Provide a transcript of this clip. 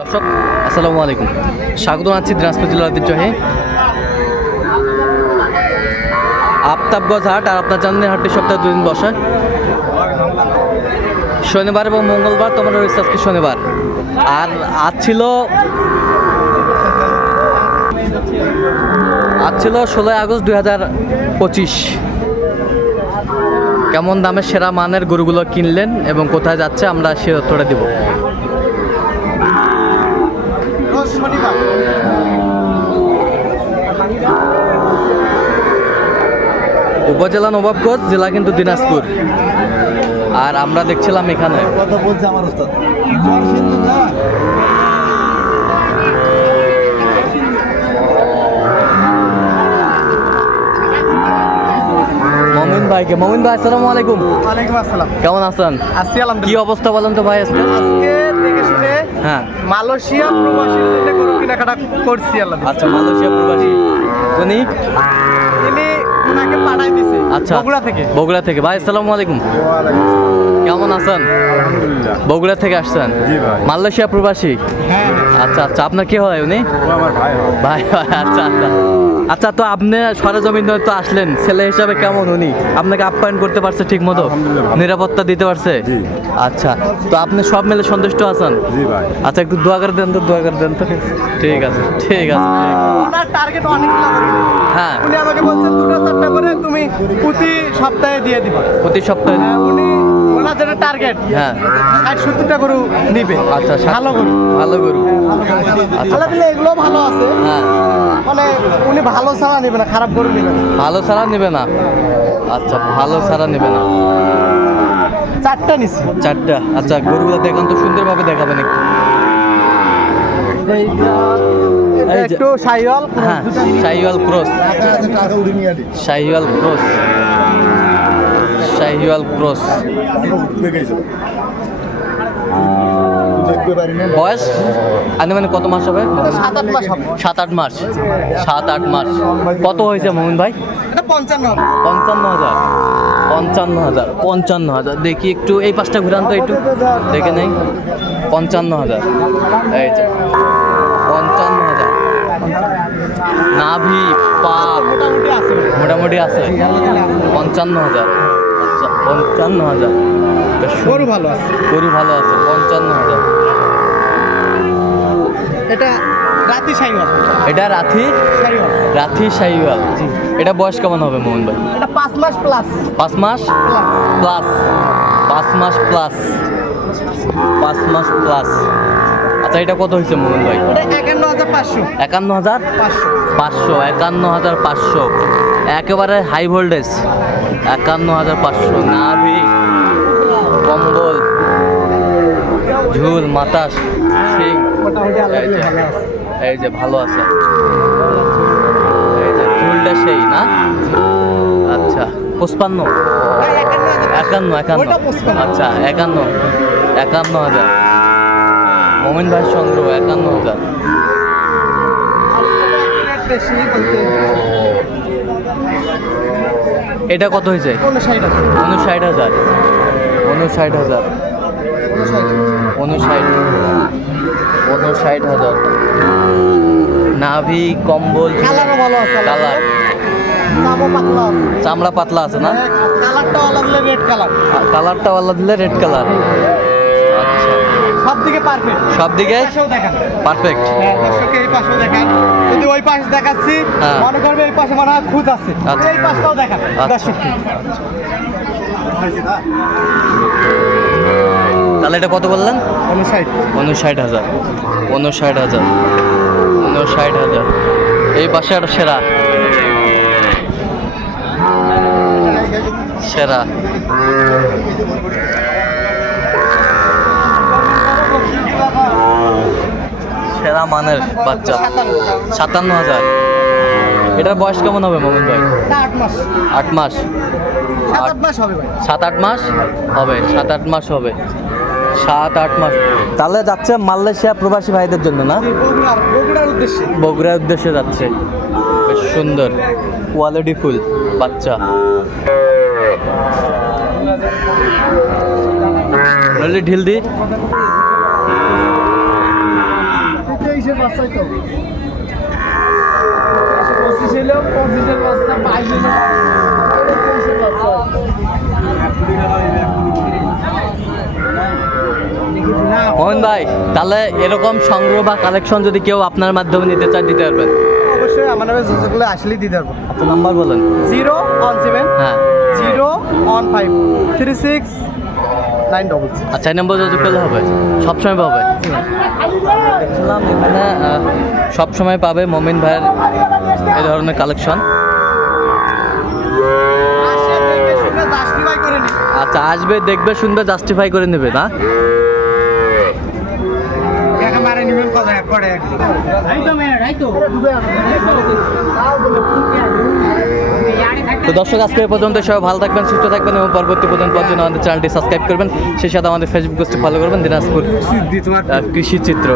দর্শক, আসসালামু আলাইকুম। স্বাগত আছি দিনাজপুর জেলার ঐতিহ্যহে আফতাবগঞ্জ হাট আর আপনার চাঁদনি হাটটি সপ্তাহে দুদিন বসে। শনিবার এবং মঙ্গলবার তোমার রয়েছে আজকে শনিবার। আর আজ ছিল আজ ছিল ষোলোই আগস্ট দুই পঁচিশ। কেমন দামে সেরা মানের গরুগুলো কিনলেন এবং কোথায় যাচ্ছে আমরা সে তথ্যটা দিব। উপজেলা নবাবগঞ্জ জেলা কিন্তু দিনাজপুর। আর আমরা দেখছিলাম এখানে। কথা বলছে আমার ভাইকে মমিন ভাই আসসালামু আলাইকুম। ওয়ালাইকুম আসসালাম। কেমন আছেন? আসছি কি অবস্থা বলেন তো ভাই আজকে? আজকে দেখে শুনে হ্যাঁ। মালয়েশিয়া প্রবাসীর জন্য গরু কেনাকাটা করছি আল্লাহ আচ্ছা মালয়েশিয়া প্রবাসী। উনি? তিনি ওনাকে পাঠাই দিছে আচ্ছা। বগুড়া থেকে। বগুড়া থেকে। ভাই আসসালামু আলাইকুম। কেমন আছেন? আলহামদুলিল্লাহ। বগুড়া থেকে আসছেন? জি ভাই। মালয়েশিয়া প্রবাসী? হ্যাঁ আচ্ছা আচ্ছা আপনার কি হয় উনি? আমার ভাই ভাই ভাই, আচ্ছা আচ্ছা। আচ্ছা তো আপনি সরেজমিন তো আসলেন। ছেলে হিসাবে কেমন উনি? আপনাকে আপ্যায়ন করতে পারছে ঠিক মতো নিরাপত্তা দিতে পারছে? আচ্ছা তো আপনি সব মিলে সন্তুষ্ট আছেন? আচ্ছা একটু দোয়া করে দেন তো দোয়া করে দেন তো। ঠিক আছে ঠিক আছে। টার্গেট হ্যাঁ। উনি আমাকে বলছেন দুটো চারটা করে তুমি প্রতি সপ্তাহে দিয়ে দিবা। প্রতি সপ্তাহে? হ্যাঁ, উনি ওনার যেটা টার্গেট হ্যাঁ ষাট সত্তরটা গরু নিবে আচ্ছা ভালো গরু ভালো গরু আচ্ছা দিলে এগুলো ভালো আছে হ্যাঁ মানে উনি ভালো ছাড়া নেবে না খারাপ গরু নেবে ভালো ছাড়া নেবে না আচ্ছা ভালো ছাড়া নেবে না চারটা নিছি চারটা আচ্ছা গরুগুলো দেখান তো সুন্দরভাবে দেখাবেন একটু একটু সাইওয়াল হ্যাঁ Sahiwal cross Sahiwal cross Sahiwal cross. বয়স? আনুমানিক কত মাস হবে? সাত আট মাস সাত আট মাস। সাত আট মাস। কত হয়েছে মোহন ভাই? পঞ্চান্ন। পঞ্চান্ন হাজার। পঞ্চান্ন হাজার। পঞ্চান্ন হাজার। দেখি একটু এই পাঁচটা ঘুরান তো একটু। দেখে নেই। পঞ্চান্ন হাজার। এই যে। পঞ্চান্ন হাজার। নাভি পা। মোটামুটি আছে। মোটামুটি আছে। পঞ্চান্ন হাজার। পঞ্চান্ন হাজার। গরু ভালো আছে। গরু ভালো আছে পঞ্চান্ন হাজার। এটা রাতি সাইওয়াল। এটা রাথি সাইওয়াল। রাথি শাহিওয়াল এটা বয়স কেমন হবে মোহন ভাই? এটা পাঁচ মাস প্লাস পাঁচ মাস? প্লাস পাঁচ মাস প্লাস পাঁচ মাস প্লাস আচ্ছা এটা কত হয়েছে মোহন ভাই? এটা একান্ন হাজার পাঁচশো। একান্ন হাজার? পাঁচশো। পাঁচশো একান্ন হাজার পাঁচশো। একেবারে হাই ভোল্টেজ একান্ন হাজার পাঁচশো। নাভি কম্বল ঝুল মাতাস সিং এই যে- ভালো আছে। এই যে ঝুলটা সেই না? আচ্ছা পঁচপান্ন। একান্ন একান্ন। আচ্ছা একান্ন একান্ন হাজার। মোমিন ভাই সংগ্রহ একান্ন হাজার। বেশি বলতে। এটা কত হয়েছে? উনষাট হাজার। উনষাট হাজার। উনষাট উনষাট। হাজার। নাভি কম্বল কালারও ভালো আছে কালার চামড়া পাতলা আছে। না? কালারটা আলাদা দিলে রেড কালার কালারটা আলাদা দিলে রেড কালার সব দিকে পারফেক্ট সব দিকে পারফেক্ট হ্যাঁ দর্শককে এই পাশেও দেখান। যদি ওই পাশে দেখাচ্ছি। হ্যাঁ। মনে করবে এই পাশে মনে হয় খুঁজ আছে। আচ্ছা। এই পাশটাও দেখান আচ্ছা। দর্শককে। তাহলে এটা কত বললেন? উনষাট। উনষাট হাজার। উনষাট হাজার। উনষাট হাজার। এই পাশে একটা সেরা। সেরা। সেরা মানের বাচ্চা। সাতান্ন হাজার। এটার বয়স কেমন হবে মোমিন ভাই? আট মাস। সাত আট মাস হবে সাত আট মাস? হবে সাত আট মাস তাহলে যাচ্ছে মালয়েশিয়া প্রবাসী ভাইদের জন্য না? বগুড়ার উদ্দেশ্যে। যাচ্ছে। বেশ সুন্দর। কোয়ালিটি ফুল বাচ্চা। ঢিল দি। তেইশের বাচ্চাই তো পঁচিশ এলো পঁচিশের বাচ্চা বাইশ এলো তেইশের বাচ্চা মোহন ভাই তাহলে এরকম সংগ্রহ বা কালেকশন যদি কেউ আপনার মাধ্যমে নিতে চায় দিতে পারবেন? অবশ্যই আমার নামে যোগাযোগ আসলেই দিতে পারব। আপনার নাম্বার বলেন। জিরো ওয়ান সেভেন হ্যাঁ। Zero one five three six nine double আচ্ছা এই নম্বর যোগাযোগ করলে হবে। সবসময় পাবে? দেখলাম এখানে সবসময় পাবে মমিন ভাইয়ের এই ধরনের কালেকশন আচ্ছা আসবে দেখবে শুনবে জাস্টিফাই করে নেবে না? তো দর্শক, আজকে পর্যন্ত সবাই ভালো থাকবেন, সুস্থ থাকবেন এবং পরবর্তী পর্যন্ত পর্যন্ত আমাদের চ্যানেলটি সাবস্ক্রাইব করবেন। সেই সাথে আমাদের ফেসবুক পেজটি ফলো করবেন। দিনাজপুর কৃষি চিত্র